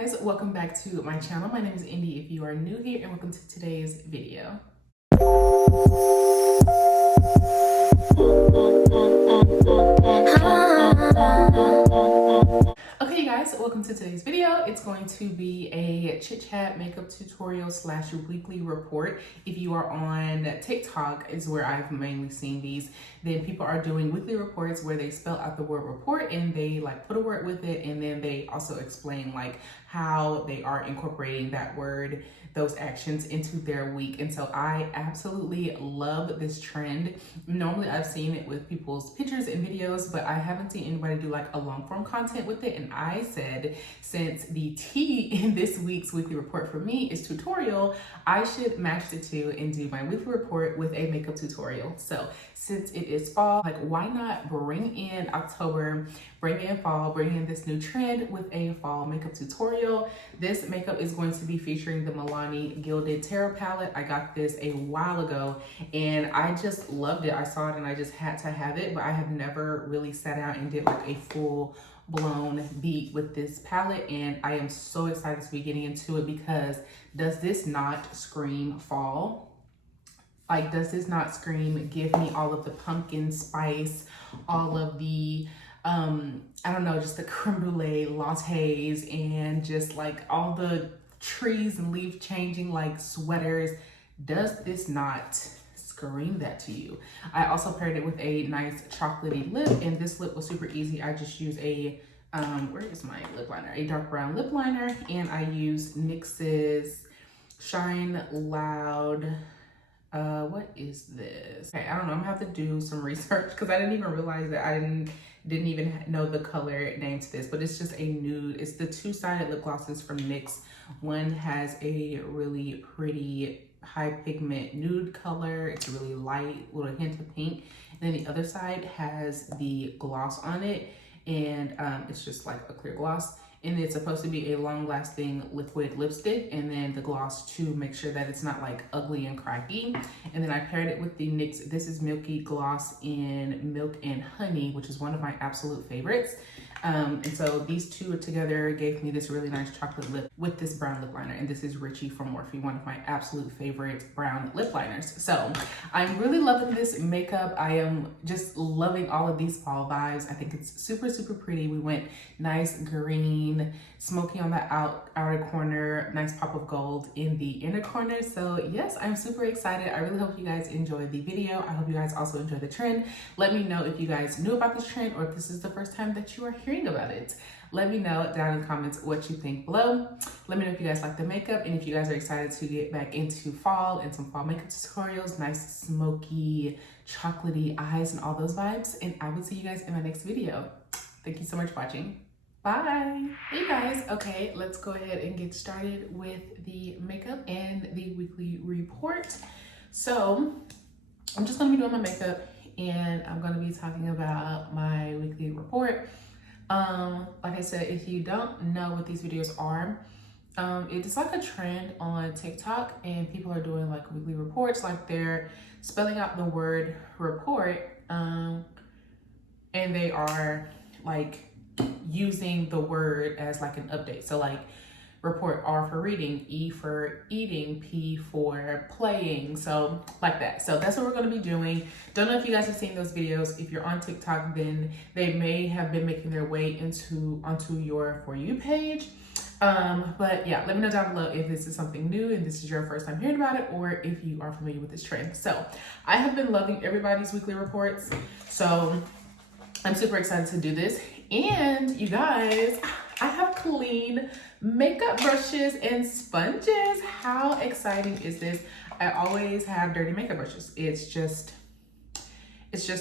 guys, welcome back to my channel. My name is Indy if you are new here, and welcome to today's video. Okay, you guys, welcome to today's video. It's going to be a chit chat makeup tutorial slash weekly report. If you are on TikTok is where I've mainly seen these. Then people are doing weekly reports where they spell out the word report and they like put a word with it, and then they also explain like how they are incorporating that word, those actions into their week. And so I absolutely love this trend. Normally I've seen it with people's pictures and videos, but I haven't seen anybody do like a long form content with it. And I said, since the T in this week's weekly report for me is tutorial, I should match the two and do my weekly report with a makeup tutorial. So since it is fall, like why not bring in October, bring in fall, bring in this new trend with a fall makeup tutorial. This makeup is going to be featuring the Milani Gilded Tarot palette. I got this a while ago and I just loved it. I saw it and I just had to have it, but I have never really sat out and did like a full blown beat with this palette, and I am so excited to be getting into it because does this not scream fall? Like, does this not scream, give me all of the pumpkin spice, all of the I don't know, just the creme brulee lattes, and just like all the trees and leaf changing like sweaters? Does this not scream that to you? I also paired it with a nice chocolatey lip, and this lip was super easy. I just use a where is my lip liner? A dark brown lip liner, and I use NYX's Shine Loud. What is this? Okay, I don't know. I'm gonna have to do some research because I didn't even realize that I didn't even know the color name to this, but it's just a nude. It's the two-sided lip glosses from NYX. One has a really pretty high pigment nude color. It's a really light little hint of pink. And then the other side has the gloss on it, and it's just like a clear gloss. And it's supposed to be a long-lasting liquid lipstick, and then the gloss to make sure that it's not like ugly and cracky. And then I paired it with the NYX This Is Milky Gloss in Milk and Honey, which is one of my absolute favorites. And so these two together gave me this really nice chocolate lip with this brown lip liner. And this is Richie from Morphe, one of my absolute favorite brown lip liners. So I'm really loving this makeup. I am just loving all of these fall vibes. I think it's super, super pretty. We went nice green, smoky on the outer corner, nice pop of gold in the inner corner. So yes, I'm super excited. I really hope you guys enjoy the video. I hope you guys also enjoy the trend. Let me know if you guys knew about this trend or if this is the first time that you are hearing about it. Let me know down in the comments what you think below. Let me know if you guys like the makeup and if you guys are excited to get back into fall and some fall makeup tutorials, nice smoky, chocolatey eyes and all those vibes. And I will see you guys in my next video. Thank you so much for watching. Bye. Hey guys, okay, let's go ahead and get started with the makeup and the weekly report. So I'm just gonna be doing my makeup and I'm gonna be talking about my weekly report. Like I said, if you don't know what these videos are, it's like a trend on TikTok, and people are doing like weekly reports, like they're spelling out the word report, and they are like using the word as like an update. So like report, R for reading, E for eating, P for playing, so like that. So that's what we're going to be doing. Don't know if you guys have seen those videos. If you're on TikTok, then they may have been making their way onto your For You page. But yeah, let me know down below if this is something new and this is your first time hearing about it, or if you are familiar with this trend. So I have been loving everybody's weekly reports, so I'm super excited to do this. And you guys, I have clean makeup brushes and sponges. How exciting is this? I always have dirty makeup brushes. It's just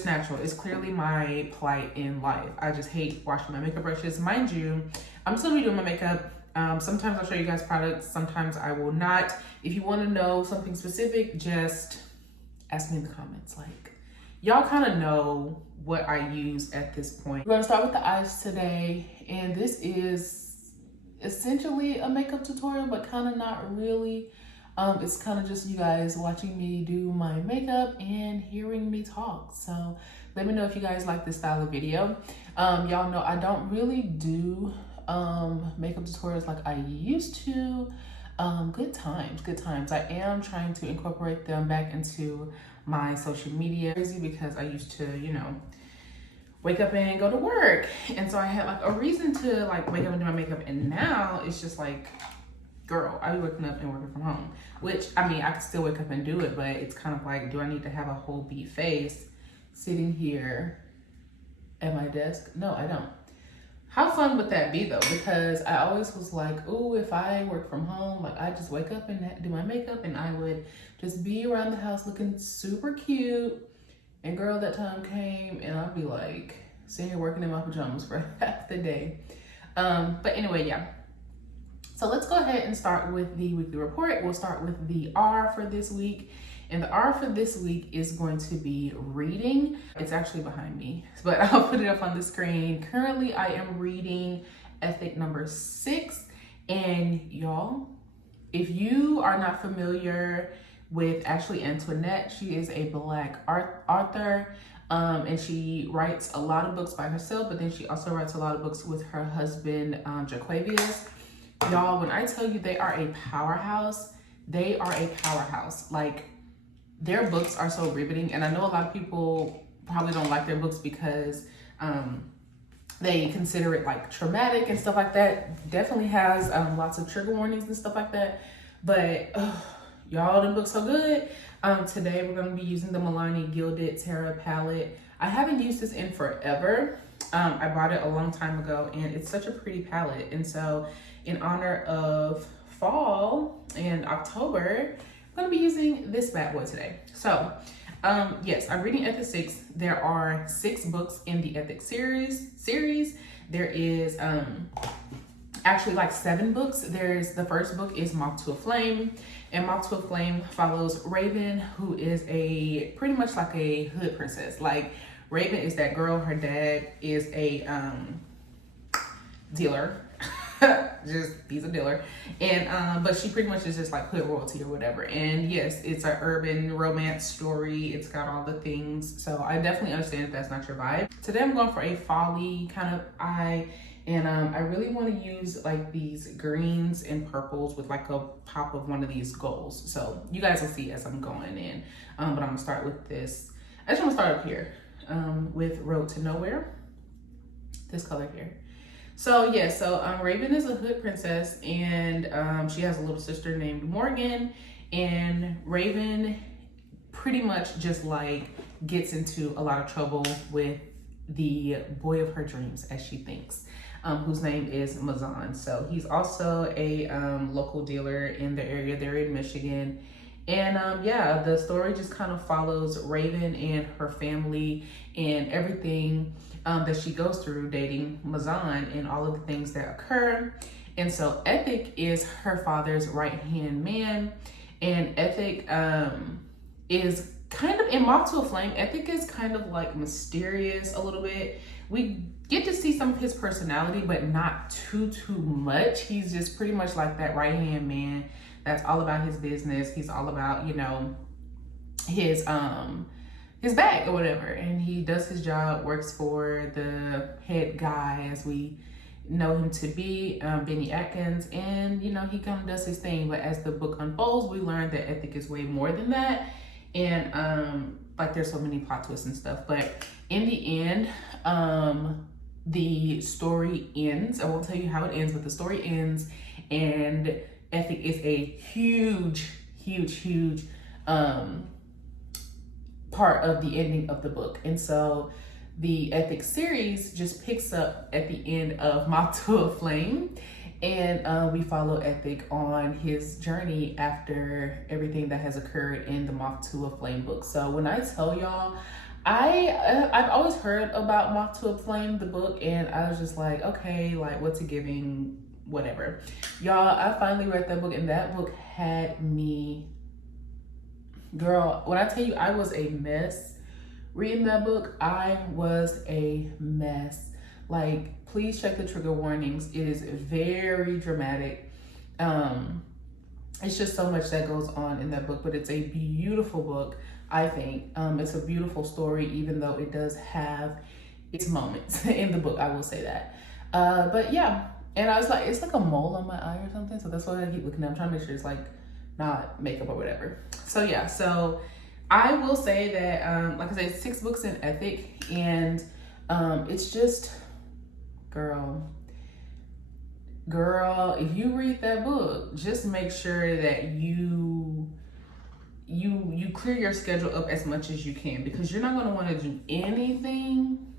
natural. It's clearly my plight in life. I just hate washing my makeup brushes. Mind you, I'm just gonna be doing my makeup. Sometimes I'll show you guys products, sometimes I will not. If you wanna know something specific, just ask me in the comments. Like, y'all kind of know what I use at this point. We're gonna start with the eyes today, and this is essentially a makeup tutorial, but kind of not really. It's kind of just you guys watching me do my makeup and hearing me talk. So let me know if you guys like this style of video. Y'all know I don't really do makeup tutorials like I used to. Good times. I am trying to incorporate them back into my social media. Crazy because I used to, you know, wake up and go to work. And so I had like a reason to like wake up and do my makeup. And now it's just like, girl, I be waking up and working from home. Which, I mean, I could still wake up and do it, but it's kind of like, do I need to have a whole beat face sitting here at my desk? No, I don't. How fun would that be though? Because I always was like, ooh, if I work from home, like I just wake up and do my makeup and I would just be around the house looking super cute. And girl, that time came and I'd be like sitting here working in my pajamas for half the day. But anyway, yeah. So let's go ahead and start with the weekly report. We'll start with the R for this week. And the R for this week is going to be reading. It's actually behind me, but I'll put it up on the screen. Currently, I am reading ethic number 6. And y'all, if you are not familiar with Ashley Antoinette, she is a Black author. And she writes a lot of books by herself, but then she also writes a lot of books with her husband, Jaquavius. Y'all, when I tell you they are a powerhouse, they are a powerhouse. Like, their books are so riveting, and I know a lot of people probably don't like their books because they consider it like traumatic and stuff like that. Definitely has lots of trigger warnings and stuff like that. But y'all, the books so good. Today we're going to be using the Milani Gilded Terra palette. I haven't used this in forever. I bought it a long time ago, and it's such a pretty palette. And so in honor of fall and October, I'm gonna be using this bad boy today. So yes, I'm reading Ethic 6. There are 6 books in the Ethic series. There is actually like 7 books. The first book is Moth to a Flame, and Moth to a Flame follows Raven, who is pretty much like a hood princess. Like, Raven is that girl, her dad is a dealer. He's a dealer, and but she pretty much is just like hood royalty or whatever. And yes, it's an urban romance story. It's got all the things, so I definitely understand if that's not your vibe. Today I'm going for a folly kind of eye, and I really want to use like these greens and purples with like a pop of one of these golds. So you guys will see as I'm going in, but I'm gonna start with this. I just want to start up here with Road to Nowhere, this color here. So yeah, Raven is a hood princess, and she has a little sister named Morgan, and Raven pretty much just like gets into a lot of trouble with the boy of her dreams, as she thinks, whose name is Mazan. So he's also a local dealer in the area. They're in Michigan. And yeah, the story just kind of follows Raven and her family and everything that she goes through dating Mazan and all of the things that occur. And so Ethic is her father's right-hand man. And Ethic is kind of, in Moth to a Flame, Ethic is kind of like mysterious a little bit. We get to see some of his personality, but not too much. He's just pretty much like that right-hand man that's all about his business. He's all about, you know, his bag or whatever. And he does his job, works for the head guy, as we know him to be, Benny Atkins. And, you know, he kind of does his thing. But as the book unfolds, we learn that Ethic is way more than that. And, like, there's so many plot twists and stuff. But in the end, the story ends. I won't tell you how it ends, but the story ends. And Ethic is a huge part of the ending of the book. And so the Ethic series just picks up at the end of Moth to a Flame, and we follow Ethic on his journey after everything that has occurred in the Moth to a Flame book. So when I tell y'all, I've always heard about Moth to a Flame, the book, and I was just like, okay, like, what's it giving? Whatever. Y'all, I finally read that book, and that book had me, girl, when I tell you I was a mess reading that book, I was a mess. Like, please check the trigger warnings. It is very dramatic. It's just so much that goes on in that book, but it's a beautiful book, I think. It's a beautiful story, even though it does have its moments in the book, I will say that. But yeah, And I was like, it's like a mole on my eye or something. So that's why I keep looking at. I'm trying to make sure it's like not makeup or whatever. So yeah, so I will say that, like I said, 6 books in ethic, and it's just, girl, if you read that book, just make sure that you clear your schedule up as much as you can, because you're not going to want to do anything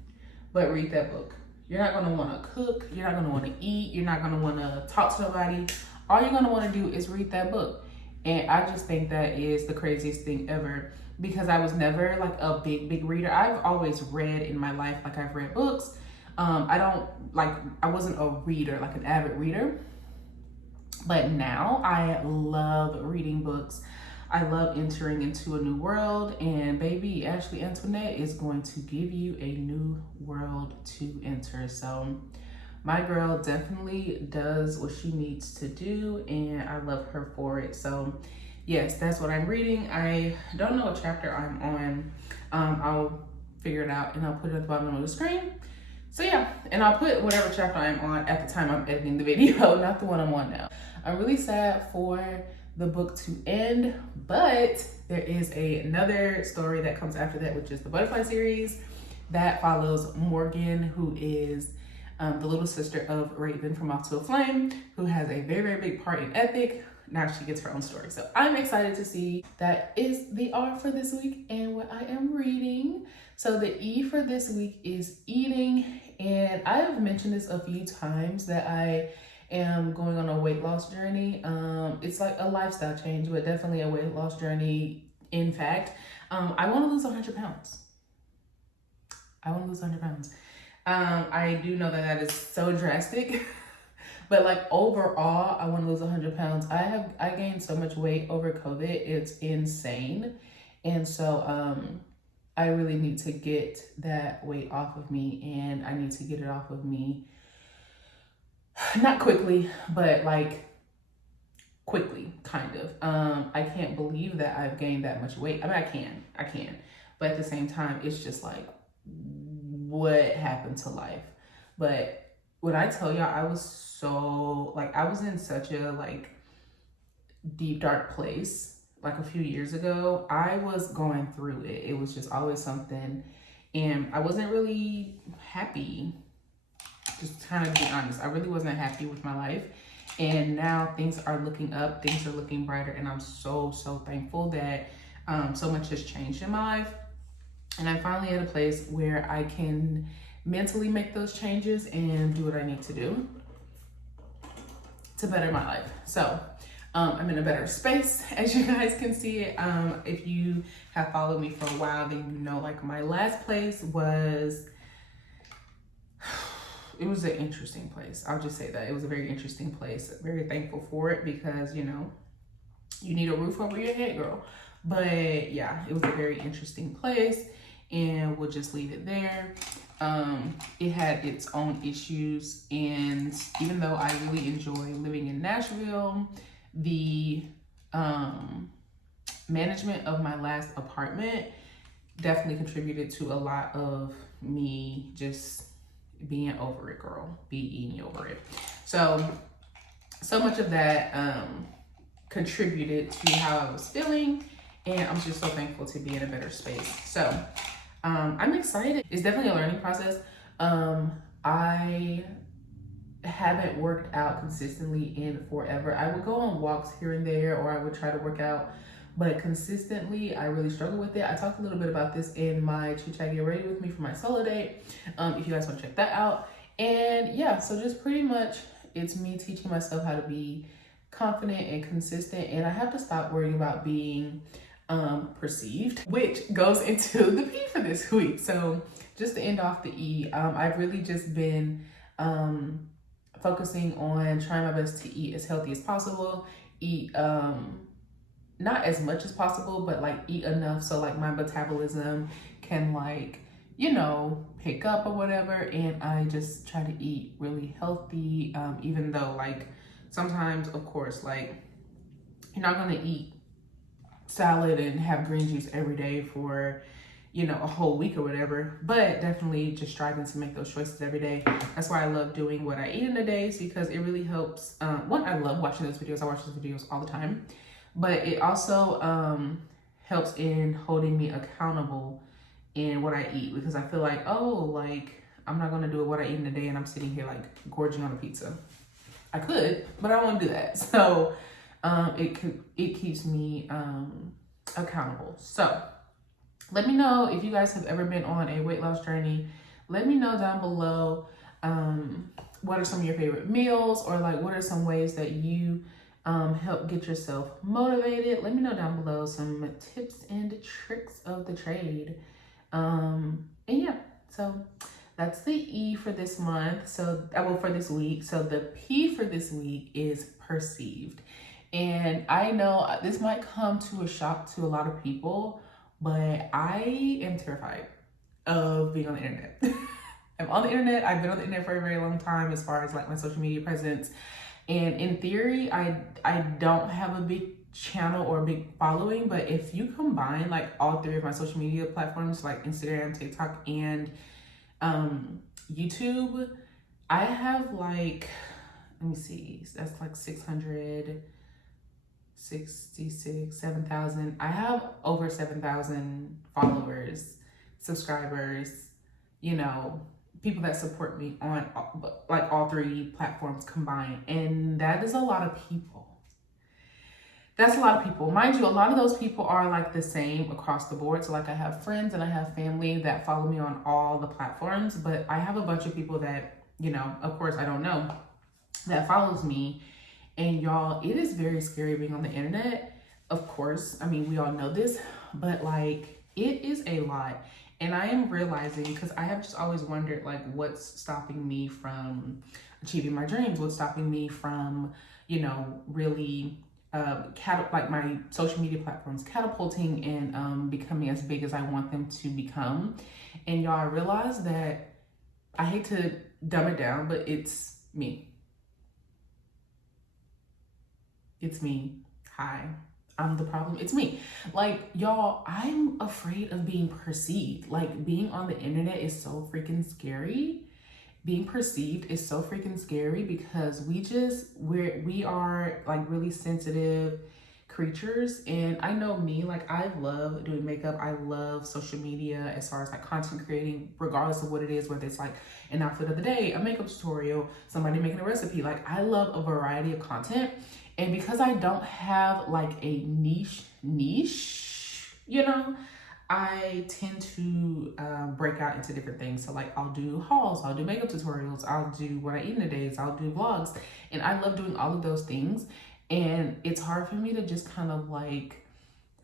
but read that book. You're not going to want to cook. You're not going to want to eat. You're not going to want to talk to nobody. All you're going to want to do is read that book. And I just think that is the craziest thing ever, because I was never like a big reader. I've always read in my life. Like, I've read books. I wasn't a reader, like an avid reader. But now I love reading books. I love entering into a new world, and baby, Ashley Antoinette is going to give you a new world to enter. So my girl definitely does what she needs to do, and I love her for it. So yes, that's what I'm reading. I don't know what chapter I'm on. I'll figure it out and I'll put it at the bottom of the screen. So yeah, and I'll put whatever chapter I'm on at the time I'm editing the video, not the one I'm on now. I'm really sad for the book to end, but there is another story that comes after that, which is the Butterfly series that follows Morgan, who is the little sister of Raven from Off to a Flame, who has a very big part in ethic. Now she gets her own story. So I'm excited to see. That is the R for this week and what I am reading. So the E for this week is eating. And I have mentioned this a few times that I am going on a weight loss journey. It's like a lifestyle change, but definitely a weight loss journey. In fact, I want to lose 100 pounds. I want to lose 100 pounds. I do know that that is so drastic, but like overall, I want to lose 100 pounds. I gained so much weight over COVID. It's insane. And so, I really need to get that weight off of me, and I need to get it off of me. Not quickly, but like quickly, kind of. I can't believe that I've gained that much weight. I mean, I can. But at the same time, it's just like, what happened to life? But when I tell y'all, I was so, like, I was in such a, like, deep, dark place, like, a few years ago. I was going through it. It was just always something, and I wasn't really happy. Just kind of be honest, I really wasn't happy with my life. And now things are looking up, things are looking brighter, and I'm so thankful that so much has changed in my life. And I'm finally at a place where I can mentally make those changes and do what I need to do to better my life. So I'm in a better space, as you guys can see it. If you have followed me for a while, then you know, like, my last place was, it was an interesting place. I'll just say that. It was a very interesting place. Very thankful for it, because, you know, you need a roof over your head, girl. But yeah, it was a very interesting place, and we'll just leave it there. It had its own issues, and even though I really enjoy living in Nashville, the management of my last apartment definitely contributed to a lot of me just being over it, girl. Being over it. So much of that contributed to how I was feeling, and I'm just so thankful to be in a better space. So I'm excited. It's definitely a learning process. I haven't worked out consistently in forever. I would go on walks here and there, or I would try to work out, but consistently, I really struggle with it. I talked a little bit about this in my Chit Chat Get Ready With Me for my solo date, if you guys want to check that out. And yeah, so just pretty much, it's me teaching myself how to be confident and consistent, and I have to stop worrying about being perceived, which goes into the P for this week. So just to end off the E, I've really just been focusing on trying my best to eat as healthy as possible, eat not as much as possible, but like eat enough so like my metabolism can, like, you know, pick up or whatever. And I just try to eat really healthy, even though, like, sometimes, of course, like, you're not gonna eat salad and have green juice every day for you know, a whole week or whatever, but definitely just striving to make those choices every day. That's why I love doing what I eat in a day, because it really helps. One, I love watching those videos. I watch those videos all the time, but it also helps in holding me accountable in what I eat, because I feel like, oh, like I'm not gonna do what I eat in a day and I'm sitting here like gorging on a pizza. I could, but I don't want to do that. So it keeps me accountable. So let me know if you guys have ever been on a weight loss journey. Let me know down below what are some of your favorite meals, or like what are some ways that you help get yourself motivated. Let me know down below some tips and tricks of the trade. And yeah, so that's the E for this month. So, well, for this week. So the P for this week is perceived. And I know this might come to a shock to a lot of people, but I am terrified of being on the internet. I'm on the internet. I've been on the internet for a very long time as far as like my social media presence. And in theory, I don't have a big channel or a big following, but if you combine like all three of my social media platforms, like Instagram, TikTok, and YouTube, I have like, let me see, that's like 7,000. I have over 7,000 followers, subscribers, you know, people that support me on like all three platforms combined. And that is a lot of people. That's a lot of people. Mind you, a lot of those people are like the same across the board. So like I have friends and I have family that follow me on all the platforms, but I have a bunch of people that, you know, of course I don't know, that follows me. And y'all, it is very scary being on the internet. Of course, I mean, we all know this, but like it is a lot. And I am realizing, because I have just always wondered like what's stopping me from achieving my dreams, what's stopping me from, you know, really like my social media platforms catapulting and becoming as big as I want them to become. And y'all, I realize that I hate to dumb it down, but it's me. It's me. Hi, I'm the problem. It's me. Like, y'all, I'm afraid of being perceived. Like, being on the internet is so freaking scary. Being perceived is so freaking scary, because we are like really sensitive creatures. And I know me, like I love doing makeup. I love social media as far as like content creating, regardless of what it is, whether it's like an outfit of the day, a makeup tutorial, somebody making a recipe. Like I love a variety of content. And because I don't have like a niche, you know, I tend to break out into different things. So like I'll do hauls, I'll do makeup tutorials, I'll do what I eat in a day, I'll do vlogs. And I love doing all of those things. And it's hard for me to just kind of like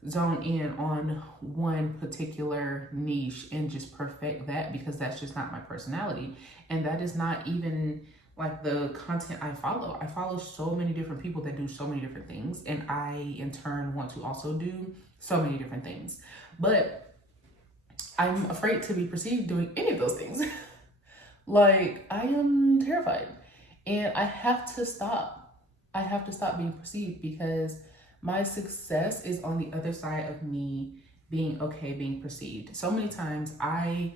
zone in on one particular niche and just perfect that, because that's just not my personality. And that is not even like the content I follow. I follow so many different people that do so many different things. And I in turn want to also do so many different things. But I'm afraid to be perceived doing any of those things. Like I am terrified, and I have to stop. I have to stop being perceived, because my success is on the other side of me being okay being perceived. So many times I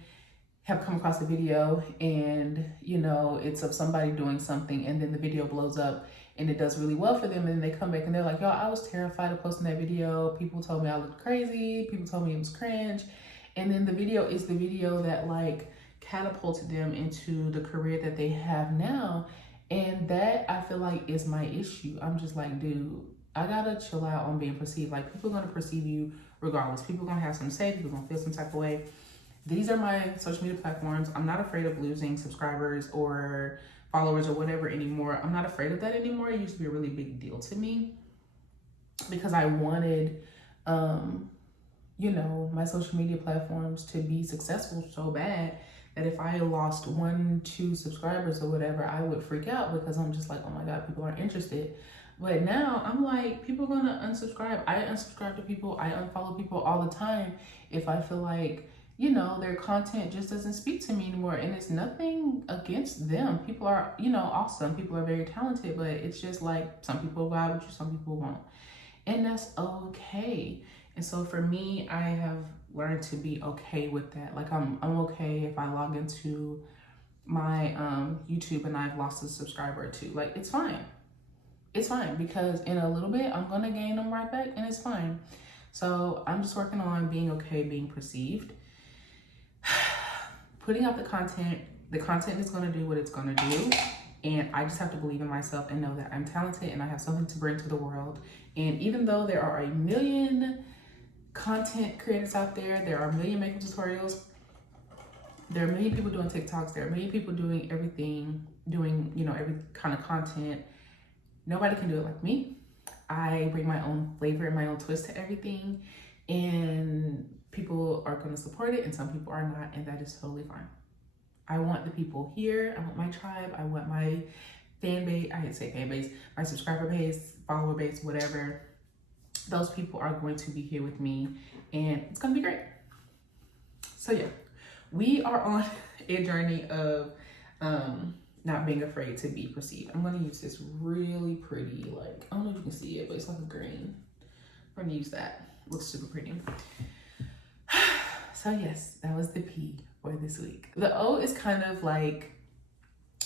have come across a video and, you know, it's of somebody doing something, and then the video blows up and it does really well for them, and they come back and they're like, yo, I was terrified of posting that video. People told me I looked crazy. People told me it was cringe. And then the video is the video that like catapulted them into the career that they have now. And that, I feel like, is my issue. I'm just like, dude, I gotta chill out on being perceived. Like, people are gonna perceive you regardless. People are gonna have something to say. People are gonna feel some type of way. These are my social media platforms. I'm not afraid of losing subscribers or followers or whatever anymore. I'm not afraid of that anymore. It used to be a really big deal to me, because I wanted, you know, my social media platforms to be successful so bad that if I lost 1-2 subscribers or whatever, I would freak out, because I'm just like, oh my God, people aren't interested. But now I'm like, people are gonna unsubscribe. I unsubscribe to people. I unfollow people all the time if I feel like, you know, their content just doesn't speak to me anymore. And it's nothing against them. People are, you know, awesome. People are very talented, but it's just like some people vibe with you, some people won't. And that's okay. And so for me, I have learned to be okay with that. Like I'm okay if I log into my YouTube and I've lost a subscriber or two. Like it's fine. It's fine because in a little bit I'm gonna gain them right back and it's fine. So I'm just working on being okay, being perceived. Putting out the content is gonna do what it's gonna do. And I just have to believe in myself and know that I'm talented and I have something to bring to the world. And even though there are a million content creators out there, there are a million makeup tutorials, there are a million people doing TikToks, there are a million people doing everything, doing, you know, every kind of content. Nobody can do it like me. I bring my own flavor and my own twist to everything, and people are going to support it and some people are not, and that is totally fine. I want the people here, I want my tribe, I want my fan base, I didn't say fan base, my subscriber base, follower base, whatever. Those people are going to be here with me and it's going to be great. So yeah, we are on a journey of not being afraid to be perceived. I'm going to use this really pretty, like, I don't know if you can see it, but it's like a green. I'm going to use that. It looks super pretty. So yes, that was the P for this week. The O is kind of like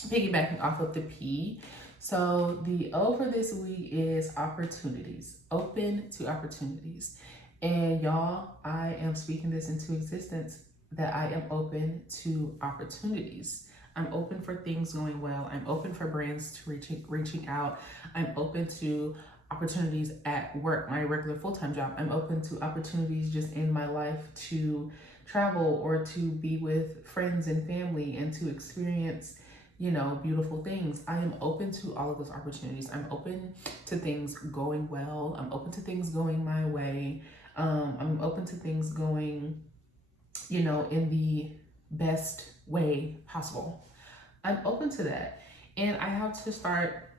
piggybacking off of the P. So the O for this week is opportunities, open to opportunities. And y'all, I am speaking this into existence that I am open to opportunities. I'm open for things going well. I'm open for brands to reaching out. I'm open to opportunities at work, my regular full-time job. I'm open to opportunities just in my life to travel or to be with friends and family and to experience, you know, beautiful things. I am open to all of those opportunities. I'm open to things going well. I'm open to things going my way. I'm open to things going, you know, in the best way possible. I'm open to that. And I have to start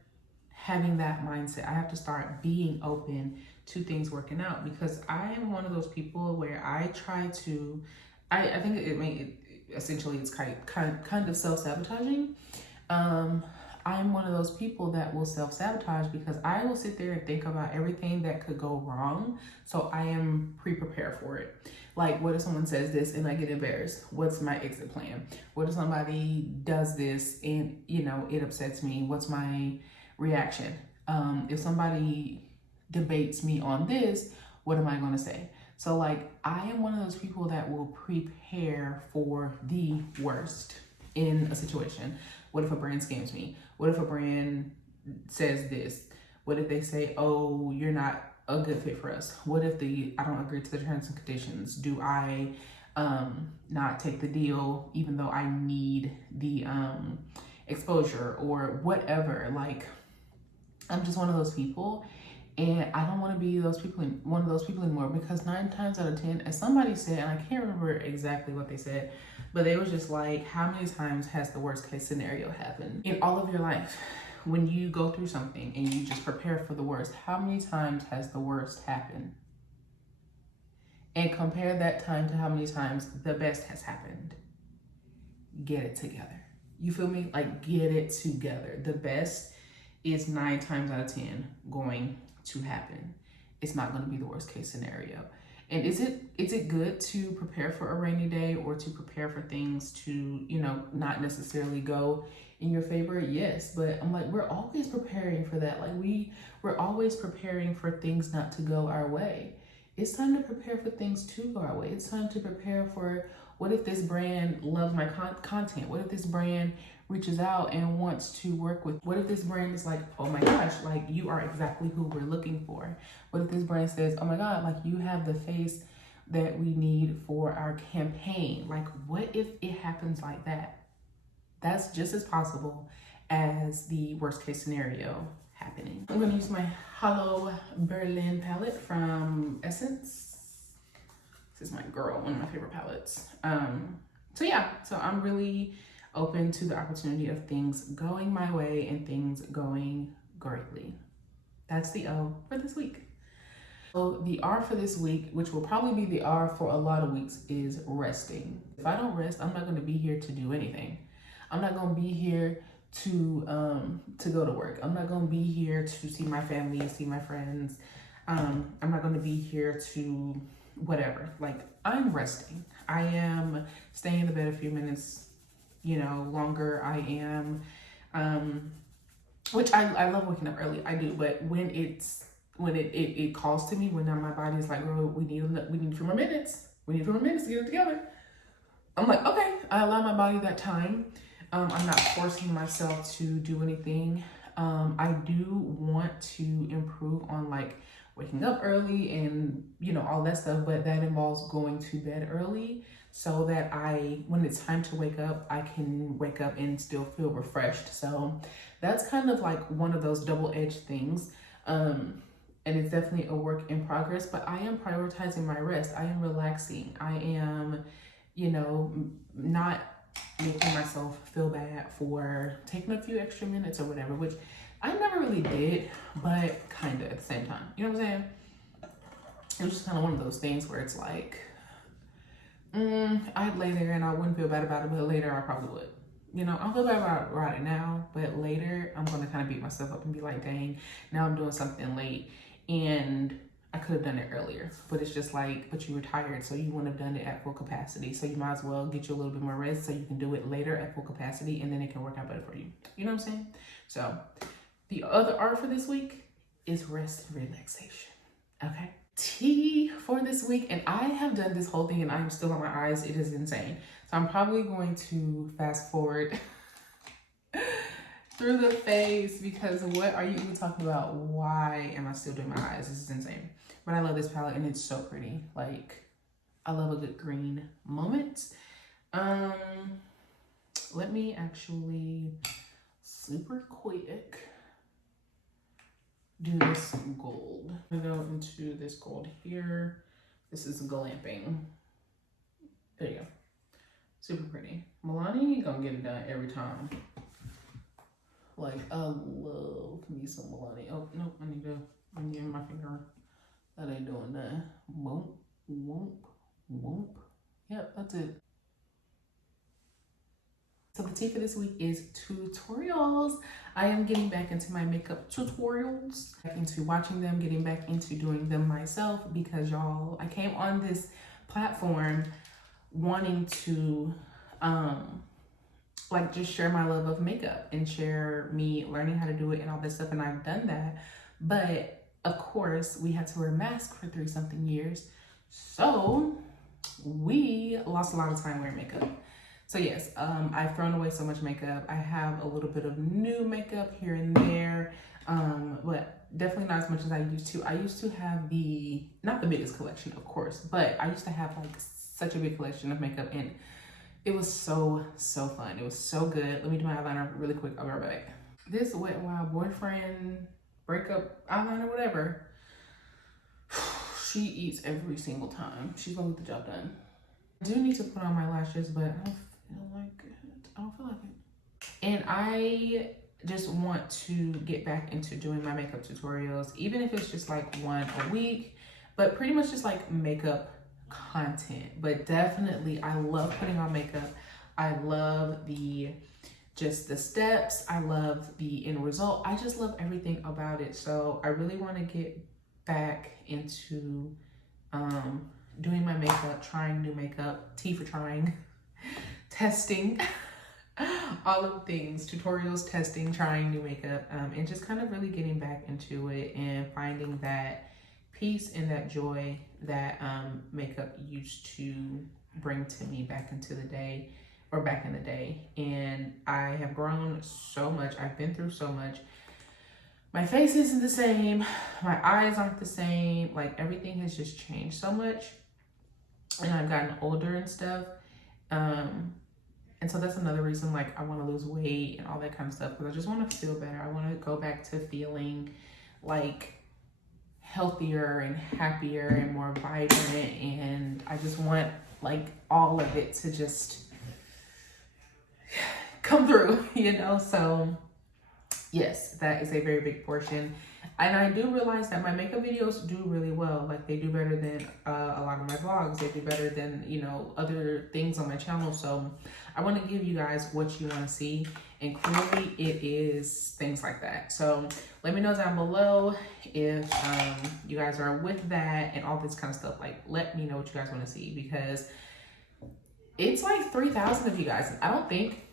having that mindset. I have to start being open to things working out because I am one of those people where I try to, I think essentially it's kind of self-sabotaging. I'm one of those people that will self-sabotage because I will sit there and think about everything that could go wrong. So I am pre-prepared for it. Like, what if someone says this and I get embarrassed? What's my exit plan? What if somebody does this and, you know, it upsets me? What's my reaction? If somebody debates me on this, what am I going to say? So like, I am one of those people that will prepare for the worst in a situation. What if a brand scams me? What if a brand says this? What if they say, oh, you're not a good fit for us? What if I don't agree to the terms and conditions? Do I not take the deal even though I need the exposure or whatever? Like, I'm just one of those people, and I don't want to be one of those people anymore because 9 times out of 10, as somebody said, and I can't remember exactly what they said, but they was just like, how many times has the worst case scenario happened in all of your life? When you go through something and you just prepare for the worst, how many times has the worst happened? And compare that time to how many times the best has happened. Get it together. You feel me? Like, get it together. The best is 9 times out of 10 going to happen. It's not going to be the worst case scenario. And is it good to prepare for a rainy day or to prepare for things to, you know, not necessarily go in your favor? Yes, but I'm like, we're always preparing for that. Like we're always preparing for things not to go our way. It's time to prepare for things to go our way. It's time to prepare for, what if this brand loves my content? What if this brand reaches out and wants to work with? What if this brand is like, oh my gosh, like you are exactly who we're looking for? What if this brand says, oh my God, like you have the face that we need for our campaign? Like, what if it happens like that? That's just as possible as the worst case scenario happening. I'm gonna use my Hollow Berlin palette from Essence. This is my girl, one of my favorite palettes. So yeah, so I'm really open to the opportunity of things going my way and things going greatly. That's the O for this week. So the R for this week, which will probably be the R for a lot of weeks, is resting. If I don't rest, I'm not gonna be here to do anything. I'm not gonna be here to go to work. I'm not gonna be here to see my family, see my friends. I'm not going to be here to whatever. Like, I'm resting. I am staying in the bed a few minutes, you know, longer. I am, which I love waking up early. I do, but when it calls to me, when my body is like, girl, we need a few more minutes. We need a few more minutes to get it together. I'm like, okay. I allow my body that time. I'm not forcing myself to do anything. I do want to improve on like waking up early and, you know, all that stuff, but that involves going to bed early so that when it's time to wake up, I can wake up and still feel refreshed. So that's kind of like one of those double-edged things. And it's definitely a work in progress, but I am prioritizing my rest. I am relaxing. I am, you know, not making myself feel bad for taking a few extra minutes or whatever, which I never really did, but kind of at the same time. You know what I'm saying? It was just kind of one of those things where it's like, I'd lay there and I wouldn't feel bad about it, but later I probably would. You know, I don't feel bad about it now, but later I'm going to kind of beat myself up and be like, dang, now I'm doing something late and I could have done it earlier. But it's just like, but you were tired, so you wouldn't have done it at full capacity. So you might as well get you a little bit more rest so you can do it later at full capacity, and then it can work out better for you. You know what I'm saying? So the other R for this week is rest and relaxation. Okay. T for this week, and I have done this whole thing and I'm still on my eyes. It is insane. So I'm probably going to fast forward through the phase because what are you even talking about? Why am I still doing my eyes? This is insane. But I love this palette and it's so pretty. Like, I love a good green moment. Let me actually super quick do this gold. I'm gonna go into this gold here. This is glamping. There you go. Super pretty. Milani gonna get it done every time. Like, I love me some Milani. Oh, no, I need my finger. That ain't doing that. Whoop, whoop, whoop. Yep, that's it. So the T for this week is tutorials. I am getting back into my makeup tutorials, back into watching them, getting back into doing them myself because y'all, I came on this platform wanting to like just share my love of makeup and share me learning how to do it and all this stuff, and I've done that. But of course, we had to wear masks for 30-something years. So we lost a lot of time wearing makeup. So yes, I've thrown away so much makeup. I have a little bit of new makeup here and there, but definitely not as much as I used to. I used to have not the biggest collection, of course, but I used to have like such a big collection of makeup, and it was so fun. It was so good. Let me do my eyeliner really quick. I'll be right back. This Wet n Wild boyfriend breakup eyeliner, whatever, she eats every single time. She's gonna get the job done. I do need to put on my lashes, but I don't feel like it. I don't feel like it. And I just want to get back into doing my makeup tutorials, even if it's just like one a week, but pretty much just like makeup content. But definitely, I love putting on makeup. I love the steps. I love the end result. I just love everything about it. So I really want to get back into doing my makeup, trying new makeup, T for trying, testing, all of the things, tutorials, testing, trying new makeup, and just kind of really getting back into it and finding that peace and that joy that makeup used to bring to me back in the day. And I have grown so much. I've been through so much. My face isn't the same. My eyes aren't the same. Like, everything has just changed so much. And I've gotten older and stuff. And so that's another reason, like, I want to lose weight and all that kind of stuff, because I just want to feel better. I want to go back to feeling like healthier and happier and more vibrant. And I just want like all of it to just come through, you know? So yes, that is a very big portion. And I do realize that my makeup videos do really well. Like, they do better than a lot of my vlogs. They do better than, you know, other things on my channel. So I want to give you guys what you want to see And clearly it is things like that. So let me know down below if you guys are with that and all this kind of stuff. Like, let me know what you guys want to see, because it's like 3,000 of you guys. I don't think,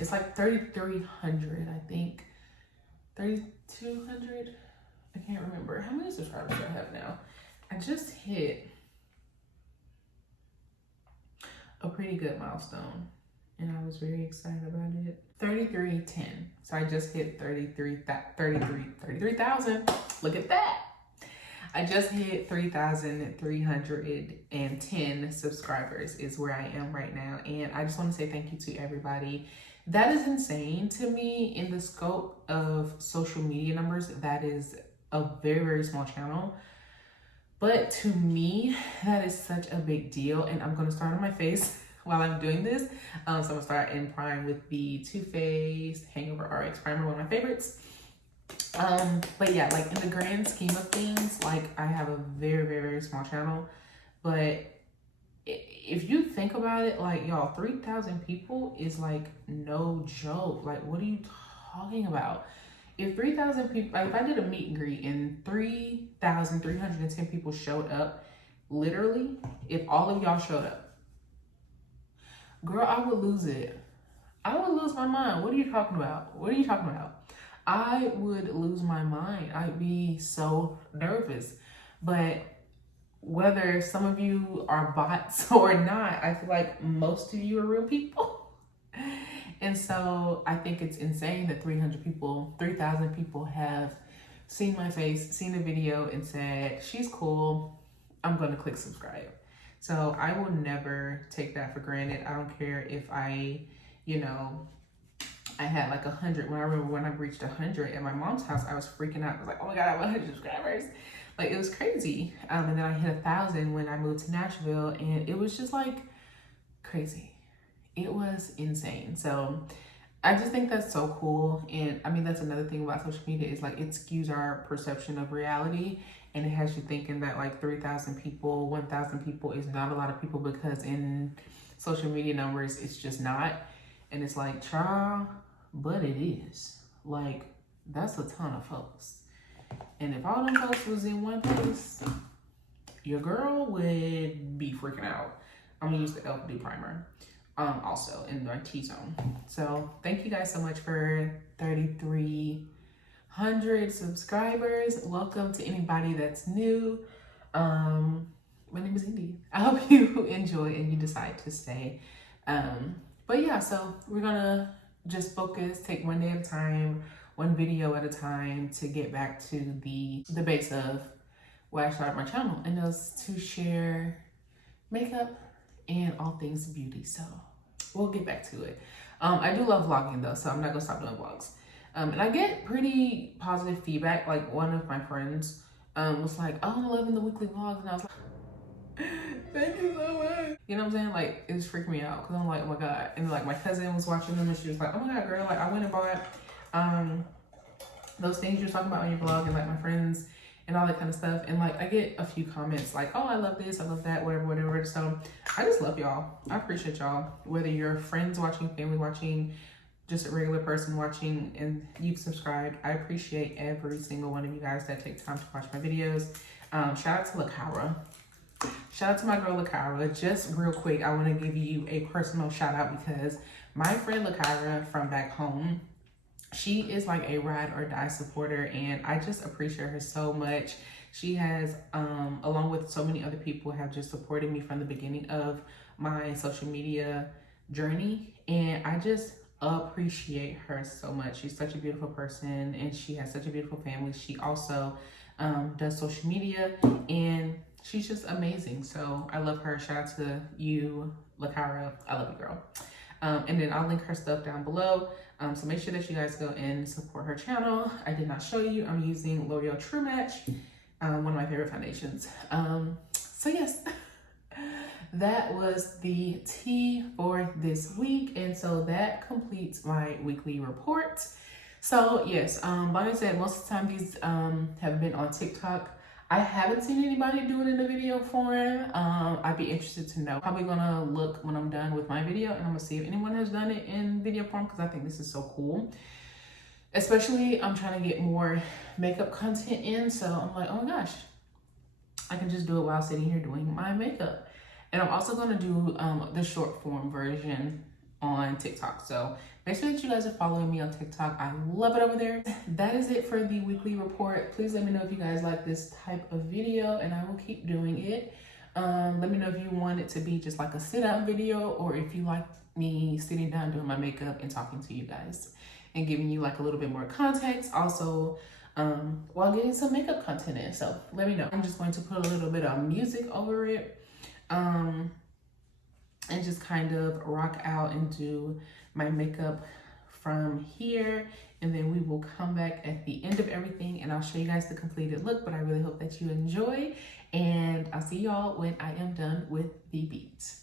it's like 3,300, I think. 3,200? I can't remember. How many subscribers do I have now? I just hit a pretty good milestone, and I was very excited about it. 3310. So I just hit 33,000. Look at that. I just hit 3,310 subscribers is where I am right now. And I just want to say thank you to everybody. That is insane to me in the scope of social media numbers. That is a very, very small channel. But to me, that is such a big deal. And I'm going to start on my face while I'm doing this. So I'm going to start in prime with the Too Faced Hangover RX Primer, one of my favorites. But yeah, like in the grand scheme of things, like I have a very, very, very small channel. But if you think about it, like y'all, 3,000 people is like no joke. Like, what are you talking about? If 3,000 people, like if I did a meet and greet and 3,310 people showed up, literally, if all of y'all showed up, girl, I would lose it. I would lose my mind. What are you talking about? What are you talking about? I would lose my mind. I'd be so nervous. But whether some of you are bots or not, I feel like most of you are real people. And so I think it's insane that 3,000 people have seen my face, seen the video, and said, she's cool, I'm gonna click subscribe. So I will never take that for granted. I don't care if I, I had like 100. When I remember when I reached 100 at my mom's house, I was freaking out. I was like, oh my God, I have 100 subscribers. Like, it was crazy. And then I hit 1,000 when I moved to Nashville, and it was just like crazy. It was insane. So I just think that's so cool. And I mean, that's another thing about social media is like it skews our perception of reality, and it has you thinking that like 3,000 people, 1,000 people is not a lot of people, because in social media numbers, it's just not. And it's like, child, but it is. Like, that's a ton of folks. And if all them folks was in one place, your girl would be freaking out. I'm gonna use the LD primer also in the T-zone. So thank you guys so much for 3,300 subscribers. Welcome to anybody that's new. My name is Indy. I hope you enjoy and you decide to stay. But yeah, so we're gonna just focus, take one day at a time, one video at a time, to get back to the base of why I started my channel, and that was to share makeup and all things beauty. So we'll get back to it. I do love vlogging though, so I'm not gonna stop doing vlogs. And I get pretty positive feedback. Like one of my friends was like, oh, I'm loving the weekly vlogs, and I was like, thank you so much. You know what I'm saying? Like, it just freaked me out, because I'm like, oh my God. And like my cousin was watching them, and she was like, oh my God, girl, like I went and bought those things you're talking about on your blog, and like my friends and all that kind of stuff. And like I get a few comments like, oh, I love this, I love that, whatever. So I just love y'all. I appreciate y'all, whether you're friends watching, family watching, just a regular person watching, and you've subscribed. I appreciate every single one of you guys that take time to watch my videos. Shout out to LAKIRAH. Shout out to my girl LAKIRAH. Just real quick, I want to give you a personal shout out, because my friend LAKIRAH from back home, she is like a ride or die supporter, and I just appreciate her so much. She has, along with so many other people, have just supported me from the beginning of my social media journey, and I just appreciate her so much. She's such a beautiful person, and she has such a beautiful family. She also does social media, and she's just amazing. So I love her. Shout out to you, LAKIRAH. I love you, girl. And then I'll link her stuff down below. So make sure that you guys go and support her channel. I did not show you, I'm using L'Oreal True Match, one of my favorite foundations. So yes, that was the tea for this week. And so that completes my weekly report. So yes, like I said, most of the time these have been on TikTok. I haven't seen anybody do it in a video form. I'd be interested to know. Probably gonna look when I'm done with my video and I'm gonna see if anyone has done it in video form, because I think this is so cool. Especially I'm trying to get more makeup content in, so I'm like, oh my gosh, I can just do it while sitting here doing my makeup. And I'm also gonna do the short form version on TikTok. So make sure that you guys are following me on TikTok. I love it over there. That is it for the weekly report. Please let me know if you guys like this type of video and I will keep doing it. Let me know if you want it to be just like a sit down video, or if you like me sitting down doing my makeup and talking to you guys and giving you like a little bit more context also while getting some makeup content in. So let me know. I'm just going to put a little bit of music over it and just kind of rock out and do my makeup from here. And then we will come back at the end of everything and I'll show you guys the completed look. But I really hope that you enjoy, and I'll see y'all when I am done with the beats.